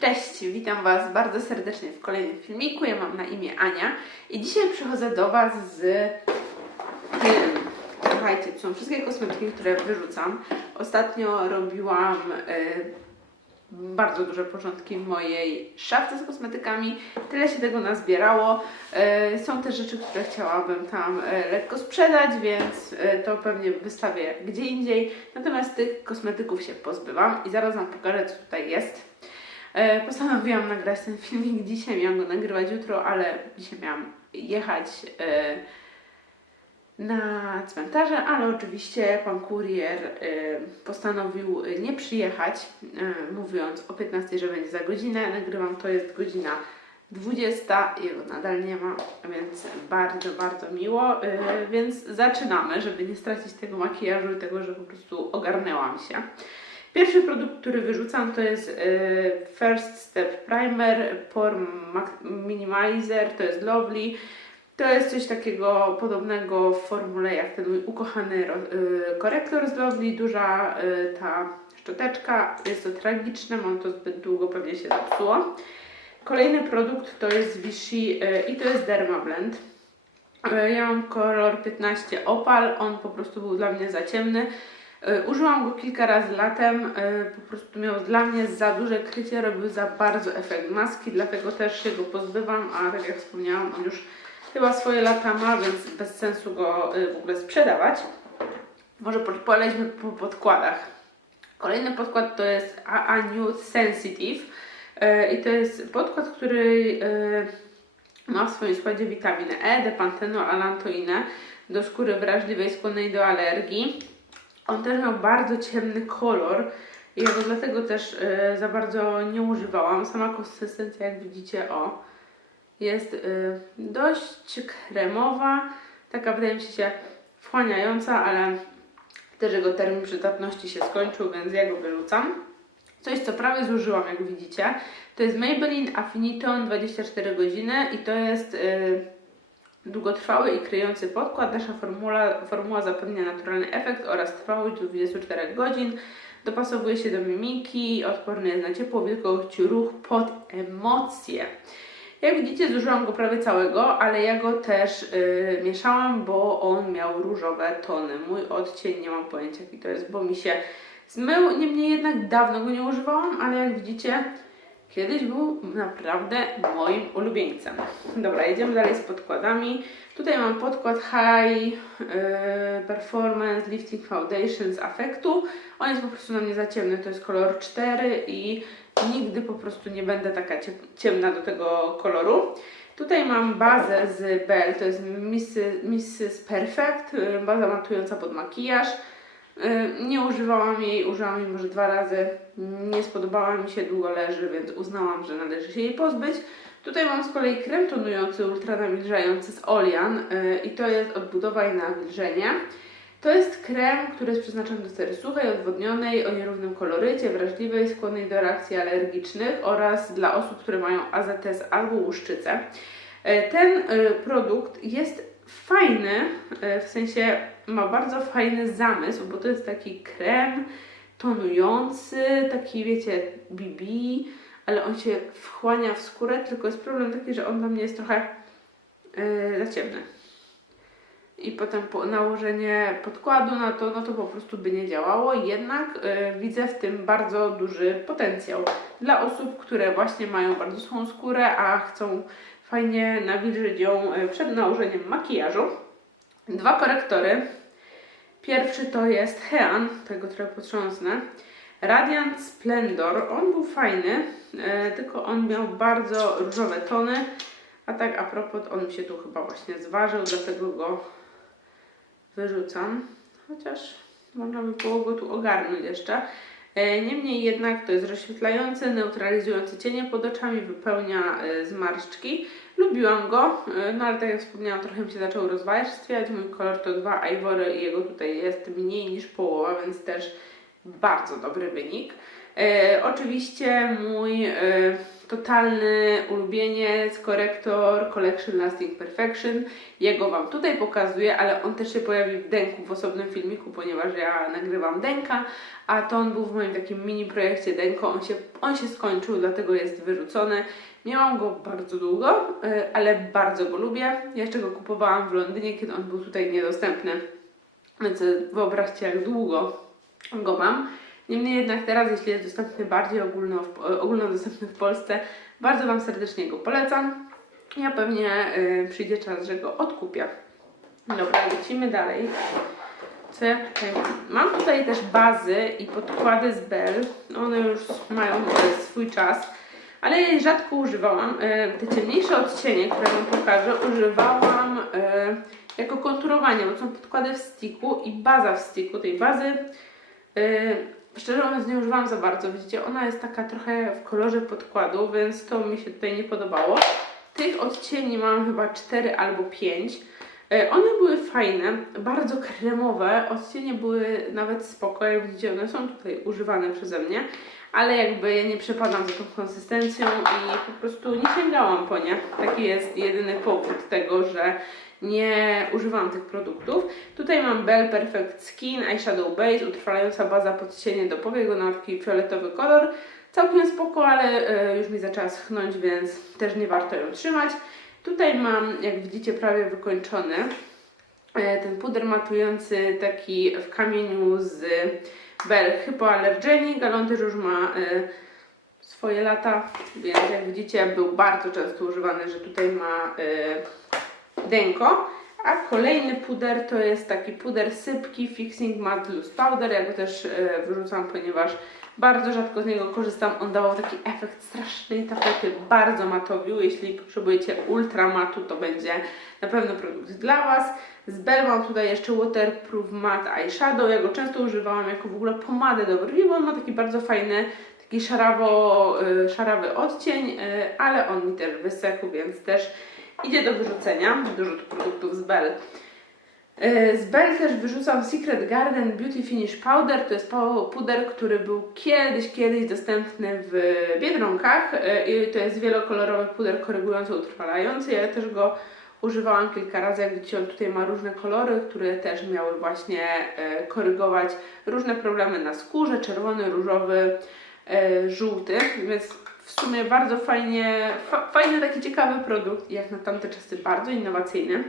Cześć, witam Was bardzo serdecznie w kolejnym filmiku. Ja mam na imię Ania i dzisiaj przychodzę do Was z tym. Słuchajcie, to są wszystkie kosmetyki, które wyrzucam. Ostatnio robiłam e, bardzo duże porządki w mojej szafce z kosmetykami. Tyle się tego nazbierało. E, są też rzeczy, które chciałabym tam e, lekko sprzedać, więc e, to pewnie wystawię gdzie indziej. Natomiast tych kosmetyków się pozbywam i zaraz Wam pokażę, co tutaj jest. E, Postanowiłam nagrać ten filmik dzisiaj, miałam go nagrywać jutro, ale dzisiaj miałam jechać e, na cmentarze, ale oczywiście pan kurier e, postanowił nie przyjechać, mówiąc o 15, że będzie za godzinę. Nagrywam, to jest godzina 20, jego nadal nie ma, więc bardzo, bardzo miło. Więc zaczynamy, żeby nie stracić tego makijażu i tego, że po prostu ogarnęłam się. Pierwszy produkt, który wyrzucam, to jest e, First Step Primer Pore Minimizer, to jest Lovely. To jest coś takiego podobnego w formule jak ten mój ukochany e, korektor z Lovely, duża e, ta szczoteczka, jest to tragiczne, mam to zbyt długo, pewnie się zepsuło. Kolejny produkt to jest Vichy i to jest Dermablend. E, Ja mam kolor 15 Opal, on po prostu był dla mnie za ciemny. E, Użyłam go kilka razy latem, e, po prostu miał dla mnie za duże krycie, robił za bardzo efekt maski, dlatego też się go pozbywam, a tak jak wspomniałam, on już chyba swoje lata ma, więc bez sensu go e, w ogóle sprzedawać. Może po- polećmy po podkładach. Kolejny podkład to jest AA Nude Sensitive i to jest podkład, który ma w swoim składzie witaminę E, depanteno, alantoinę do skóry wrażliwej, skłonnej do alergii. On też miał bardzo ciemny kolor i ja go dlatego też e, za bardzo nie używałam. Sama konsystencja, jak widzicie, o, jest e, dość kremowa, taka wydaje mi się, wchłaniająca, ale też jego termin przydatności się skończył, więc ja go wyrzucam. Coś, co prawie zużyłam, jak widzicie, to jest Maybelline Affiniton 24 godziny i to jest y, długotrwały i kryjący podkład. Nasza formuła, formuła zapewnia naturalny efekt oraz trwałość do 24 godzin. Dopasowuje się do mimiki, odporny jest na ciepło, wilgoć, ruch pod emocje. Jak widzicie, zużyłam go prawie całego, ale ja go też y, mieszałam, bo on miał różowe tony. Mój odcień, nie mam pojęcia jaki to jest, bo mi się zmył. Niemniej jednak dawno go nie używałam, ale jak widzicie, kiedyś był naprawdę moim ulubieńcem. Dobra, jedziemy dalej z podkładami. Tutaj mam podkład High y, Performance Lifting Foundation z Affectu. On jest po prostu na mnie za ciemny, to jest kolor 4 i nigdy po prostu nie będę taka cie- ciemna do tego koloru. Tutaj mam bazę z Bell, to jest Mrs. Mrs. Perfect, y, baza matująca pod makijaż. Y, Nie używałam jej, użyłam jej może dwa razy. Nie spodobała mi się, długo leży, więc uznałam, że należy się jej pozbyć. Tutaj mam z kolei krem tonujący ultra nawilżający z Olian y, i to jest odbudowa i nawilżenie. To jest krem, który jest przeznaczony do cery suchej, odwodnionej, o nierównym kolorycie, wrażliwej, skłonnej do reakcji alergicznych oraz dla osób, które mają AZS albo łuszczycę. E, Ten e, produkt jest fajny, e, w sensie ma bardzo fajny zamysł, bo to jest taki krem tonujący, taki wiecie, BB, ale on się wchłania w skórę, tylko jest problem taki, że on dla mnie jest trochę e, za ciemny i potem po nałożenie podkładu na to, no to po prostu by nie działało. Jednak y, widzę w tym bardzo duży potencjał dla osób, które właśnie mają bardzo suchą skórę, a chcą fajnie nawilżyć ją y, przed nałożeniem makijażu. Dwa korektory. Pierwszy to jest Hean, tego trochę potrząsnę. Radiant Splendor. On był fajny, y, tylko on miał bardzo różowe tony. A tak a propos, on mi się tu chyba właśnie zważył, dlatego go wyrzucam, chociaż można by było go tu ogarnąć jeszcze. E, Niemniej jednak to jest rozświetlający, neutralizujący cienie pod oczami, wypełnia e, zmarszczki. Lubiłam go, e, no ale tak jak wspomniałam, trochę mi się zaczął rozwarstwiać. Mój kolor to 2 Ivory i jego tutaj jest mniej niż połowa, więc też bardzo dobry wynik. E, oczywiście mój e, totalny ulubieniec, korektor Collection Lasting Perfection. Jego Wam tutaj pokazuję, ale on też się pojawi w Denku w osobnym filmiku, ponieważ ja nagrywam Denka, a to on był w moim takim mini projekcie Denko. On się, on się skończył, dlatego jest wyrzucony. Miałam go bardzo długo, y, ale bardzo go lubię. Ja jeszcze go kupowałam w Londynie, kiedy on był tutaj niedostępny. Więc wyobraźcie, jak długo go mam. Niemniej jednak teraz, jeśli jest dostępny bardziej ogólno, ogólnodostępny w Polsce, bardzo Wam serdecznie go polecam. Ja pewnie y, przyjdzie czas, że go odkupię. Dobra, lecimy dalej. Co ja tutaj mam? Mam tutaj też bazy i podkłady z Bell. One już mają e, swój czas, ale jej rzadko używałam. E, Te ciemniejsze odcienie, które Wam pokażę, używałam jako konturowanie, bo są podkłady w sticku i baza w sticku. Tej bazy szczerze mówiąc nie używałam za bardzo, widzicie, ona jest taka trochę w kolorze podkładu, więc to mi się tutaj nie podobało. Tych odcieni mam chyba 4 albo 5. Yy, one były fajne, bardzo kremowe, odcienie były nawet spoko, jak widzicie, one są tutaj używane przeze mnie, ale jakby ja nie przepadam za tą konsystencją i po prostu nie sięgałam po nie. Taki jest jedyny powód tego, że nie używam tych produktów. Tutaj mam Bell Perfect Skin Eyeshadow Base, utrwalająca baza pod cienie do powiek, na taki fioletowy kolor. Całkiem spoko, ale e, już mi zaczęła schnąć, więc też nie warto ją trzymać. Tutaj mam, jak widzicie, prawie wykończony e, ten puder matujący taki w kamieniu z Bell Hypoallergenic, ale on też już ma e, swoje lata, więc jak widzicie był bardzo często używany, że tutaj ma Denko. A kolejny puder to jest taki puder sypki Fixing Matte Loose Powder. Ja go też e, wyrzucam, ponieważ bardzo rzadko z niego korzystam. On dawał taki efekt strasznej tapety, bardzo matowił. Jeśli potrzebujecie ultra matu, to będzie na pewno produkt dla Was. Z Bell mam tutaj jeszcze Waterproof Matte Eyeshadow. Ja go często używałam jako w ogóle pomadę do brwi, bo on ma taki bardzo fajny, taki szarawo, e, szarawy odcień, e, ale on mi też wysechł, więc też idzie do wyrzucenia. Dużo produktów z Bell. E, Z Bell też wyrzucam Secret Garden Beauty Finish Powder. To jest puder, który był kiedyś, kiedyś dostępny w Biedronkach. E, I to jest wielokolorowy puder korygujący, utrwalający. Ja też go używałam kilka razy. Jak widzicie, on tutaj ma różne kolory, które też miały właśnie e, korygować różne problemy na skórze. Czerwony, różowy, żółty. Więc w sumie bardzo fajnie, fa, fajny taki ciekawy produkt, jak na tamte czasy bardzo innowacyjny.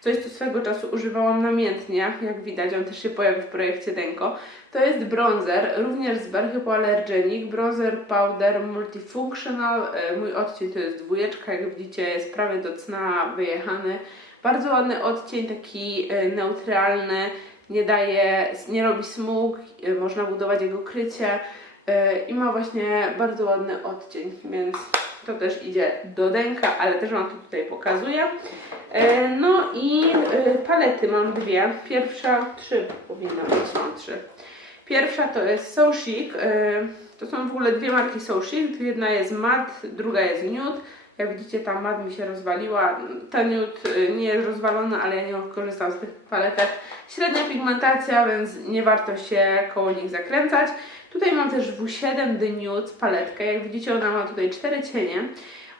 Coś, co swego czasu używałam namiętnie, jak widać, on też się pojawił w projekcie Denko. To jest bronzer, również z Bell Hypoallergenic, bronzer powder multifunctional. E, Mój odcień to jest dwójeczka, jak widzicie jest prawie do cna wyjechany. Bardzo ładny odcień, taki e, neutralny, nie daje, nie robi smug, e, można budować jego krycie. E, i ma właśnie bardzo ładny odcień, więc to też idzie do denka, ale też Wam to tutaj pokazuję. E, No i e, palety mam dwie. Pierwsza, trzy powinna być, mam trzy. Pierwsza to jest So Chic. To są w ogóle dwie marki So Chic. Jedna jest matte, druga jest nude. Jak widzicie, ta mat mi się rozwaliła. Ta nude nie jest rozwalona, ale ja nie korzystam z tych paletek. Średnia pigmentacja, więc nie warto się koło nich zakręcać. Tutaj mam też W7 The Nude paletkę. Jak widzicie, ona ma tutaj cztery cienie.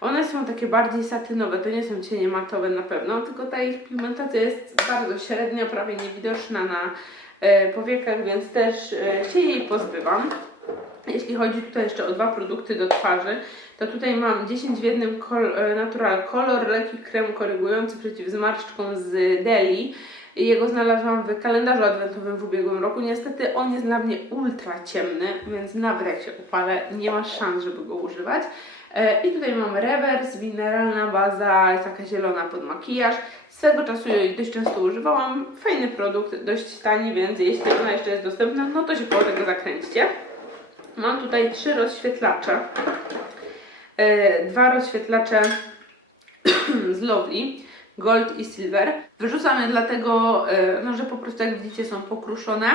One są takie bardziej satynowe, to nie są cienie matowe na pewno, tylko ta ich pigmentacja jest bardzo średnia, prawie niewidoczna na e, powiekach, więc też e, się jej pozbywam. Jeśli chodzi tutaj jeszcze o dwa produkty do twarzy, to tutaj mam 10 w jednym e, Natural Color, lekki krem korygujący przeciw zmarszczkom z Deli. I Jego znalazłam w kalendarzu adwentowym w ubiegłym roku. Niestety on jest dla mnie ultra ciemny, więc nawet jak się upalę, nie ma szans, żeby go używać. E, I tutaj mam rewers, mineralna baza, taka zielona pod makijaż. Swego czasu jej dość często używałam. Fajny produkt, dość tani, więc jeśli ona jeszcze jest dostępna, no to się koło tego zakręćcie. Mam tutaj trzy rozświetlacze. E, Dwa rozświetlacze z Lovely. Gold i Silver. Wyrzucam je dlatego, e, no, że po prostu jak widzicie są pokruszone.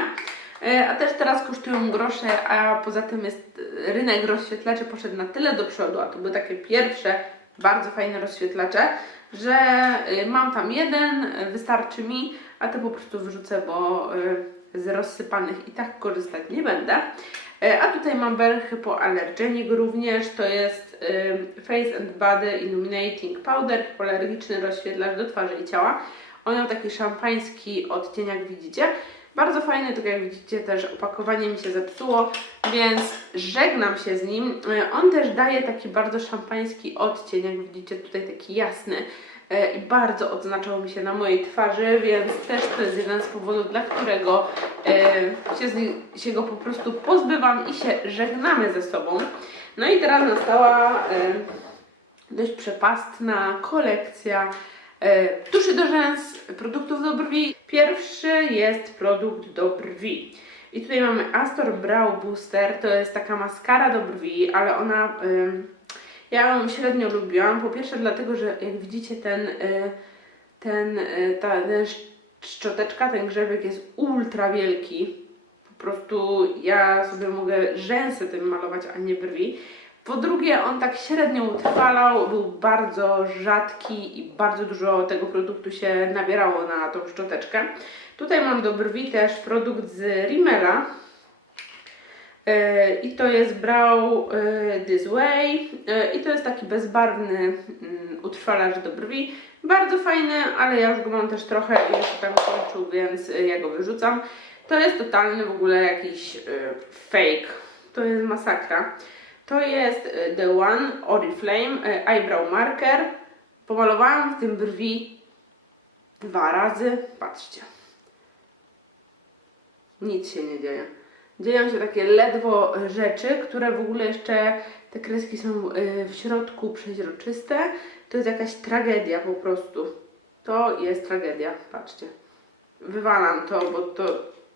E, A też teraz kosztują grosze, a poza tym jest e, rynek rozświetlaczy poszedł na tyle do przodu, a to były takie pierwsze bardzo fajne rozświetlacze, że mam tam jeden, wystarczy mi, a te po prostu wyrzucę, bo z rozsypanych i tak korzystać nie będę. E, A tutaj mam Bell Hypoallergenic również, to jest Face and Body Illuminating Powder, hipoalergiczny rozświetlacz do twarzy i ciała. On miał taki szampański odcień, jak widzicie. Bardzo fajny, tak jak widzicie też opakowanie mi się zepsuło, więc żegnam się z nim. E, On też daje taki bardzo szampański odcień, jak widzicie tutaj taki jasny i bardzo odznaczał mi się na mojej twarzy, więc też to jest jeden z powodów, dla którego e, się, z, się go po prostu pozbywam i się żegnamy ze sobą. No i teraz nastała e, dość przepastna kolekcja e, tuszy do rzęs, produktów do brwi. Pierwszy jest produkt do brwi. I tutaj mamy Astor Brow Booster, to jest taka maskara do brwi, ale ona, ja ją średnio lubiłam. Po pierwsze dlatego, że jak widzicie ten, y, ten, y, ta ten sz- szczoteczka, ten grzebek jest ultra wielki. Po prostu ja sobie mogę rzęsy tym malować, a nie brwi. Po drugie, on tak średnio utrwalał, był bardzo rzadki i bardzo dużo tego produktu się nabierało na tą szczoteczkę. Tutaj mam do brwi też produkt z Rimmela. Yy, I to jest Brow yy, This Way. Yy, I to jest taki bezbarwny mm, utrwalacz do brwi. Bardzo fajny, ale ja już go mam też trochę i się tam kończył, więc ja go wyrzucam. To jest totalny w ogóle jakiś fake. To jest masakra. To jest The One Oriflame Eyebrow Marker. Pomalowałam w tym brwi dwa razy. Patrzcie. Nic się nie dzieje. Dzieją się takie ledwo rzeczy, które w ogóle jeszcze te kreski są y, w środku przeźroczyste. To jest jakaś tragedia po prostu. To jest tragedia, patrzcie. Wywalam to, bo to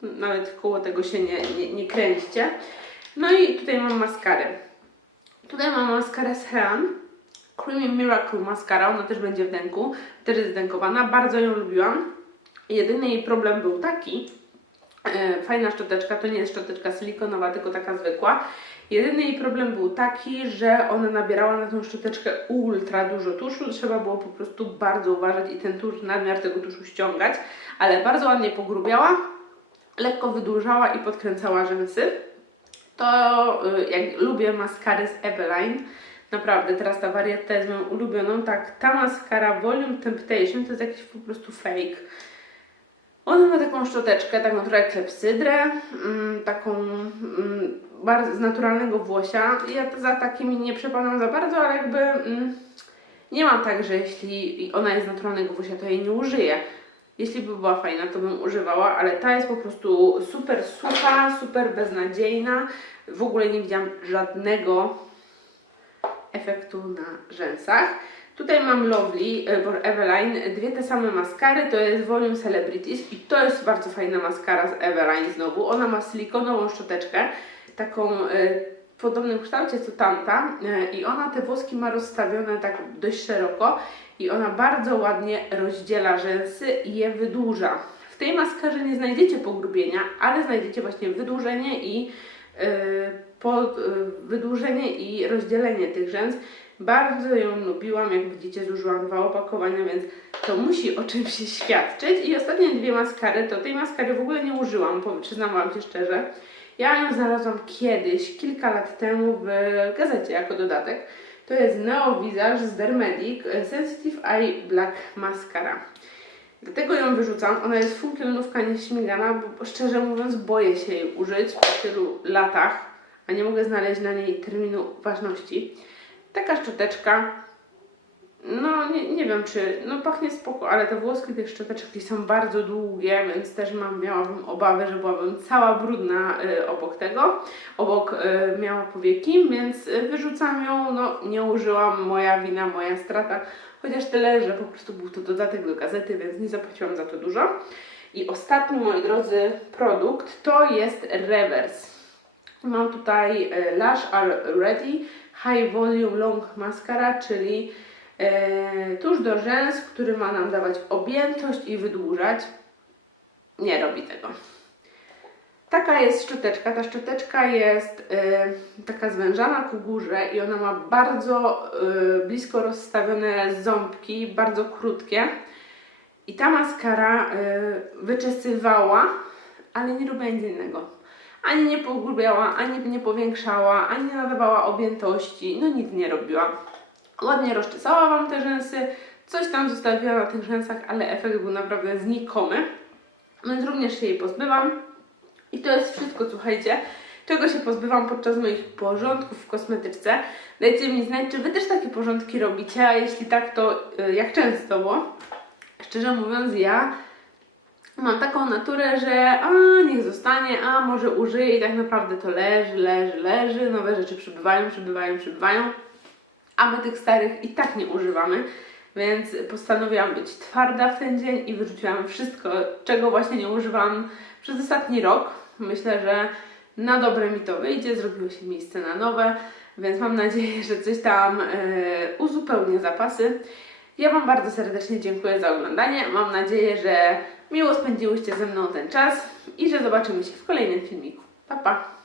nawet koło tego się nie, nie, nie kręćcie. No i tutaj mam maskarę. Tutaj mam maskarę z Hean. Creamy Miracle Mascara, ona też będzie w denku, też jest denkowana, bardzo ją lubiłam. Jedyny jej problem był taki, fajna szczoteczka, to nie jest szczoteczka silikonowa, tylko taka zwykła. Jedyny jej problem był taki, że ona nabierała na tą szczoteczkę ultra dużo tuszu, trzeba było po prostu bardzo uważać i ten tusz, nadmiar tego tuszu ściągać, ale bardzo ładnie pogrubiała, lekko wydłużała i podkręcała rzęsy to y, jak lubię maskary z Eveline, naprawdę teraz ta wariatka jest moją ulubioną, tak, ta maskara Volume Temptation to jest jakiś po prostu fake. Ona ma taką szczoteczkę, taką trochę klepsydrę, mm, taką mm, z naturalnego włosia. Ja za takimi nie przepadam za bardzo, ale jakby mm, nie mam tak, że jeśli ona jest z naturalnego włosia, to jej nie użyję. Jeśli by była fajna, to bym używała, ale ta jest po prostu super sucha, super beznadziejna. W ogóle nie widziałam żadnego efektu na rzęsach. Tutaj mam Lovely, e, bo Eveline, dwie te same maskary, to jest Volume Celebrities i to jest bardzo fajna maskara z Eveline znowu. Ona ma silikonową szczoteczkę, taką e, w podobnym kształcie co tamta e, i ona te włoski ma rozstawione tak dość szeroko i ona bardzo ładnie rozdziela rzęsy i je wydłuża. W tej maskarze nie znajdziecie pogrubienia, ale znajdziecie właśnie wydłużenie i yy, po, yy, wydłużenie i rozdzielenie tych rzęs. Bardzo ją lubiłam, jak widzicie zużyłam dwa opakowania, więc to musi o czymś świadczyć. I ostatnie dwie maskary, to tej maskary w ogóle nie użyłam, przyznam Wam się szczerze. Ja ją znalazłam kiedyś, kilka lat temu w gazecie jako dodatek. To jest Neo Visage z Dermedic e, Sensitive Eye Black Mascara. Dlatego ją wyrzucam. Ona jest funkielnówka nieśmigana, bo szczerze mówiąc boję się jej użyć po tylu latach, a nie mogę znaleźć na niej terminu ważności. Taka szczoteczka. No, nie, nie wiem czy, no pachnie spoko, ale te włoski tych szczoteczek są bardzo długie, więc też mam, miałabym obawy, że byłabym cała brudna y, obok tego. Obok y, miała powieki, więc y, wyrzucam ją, no nie użyłam, moja wina, moja strata. Chociaż tyle, że po prostu był to dodatek do gazety, więc nie zapłaciłam za to dużo. I ostatni, moi drodzy, produkt to jest Reverse. Mam tutaj e, Lash Are Ready High Volume Long Mascara, czyli e, tusz do rzęs, który ma nam dawać objętość i wydłużać. Nie robi tego. Taka jest szczoteczka. Ta szczoteczka jest e, taka zwężana ku górze i ona ma bardzo blisko rozstawione ząbki, bardzo krótkie. I ta maskara wyczesywała, ale nie robiła nic innego. Ani nie pogrubiała, ani nie powiększała, ani nie nadawała objętości, no nic nie robiła. Ładnie rozczesała Wam te rzęsy, coś tam zostawiła na tych rzęsach, ale efekt był naprawdę znikomy. Więc również się jej pozbywam. I to jest wszystko, słuchajcie, czego się pozbywam podczas moich porządków w kosmetyczce. Dajcie mi znać, czy Wy też takie porządki robicie, a jeśli tak, to y, jak często, bo szczerze mówiąc, ja mam taką naturę, że a niech zostanie, a może użyję i tak naprawdę to leży, leży, leży, nowe rzeczy przybywają, przybywają, przybywają, a my tych starych i tak nie używamy. Więc postanowiłam być twarda w ten dzień i wyrzuciłam wszystko, czego właśnie nie używam przez ostatni rok. Myślę, że na dobre mi to wyjdzie, zrobiło się miejsce na nowe, więc mam nadzieję, że coś tam e, uzupełnię zapasy. Ja Wam bardzo serdecznie dziękuję za oglądanie. Mam nadzieję, że miło spędziłyście ze mną ten czas i że zobaczymy się w kolejnym filmiku. Pa, pa!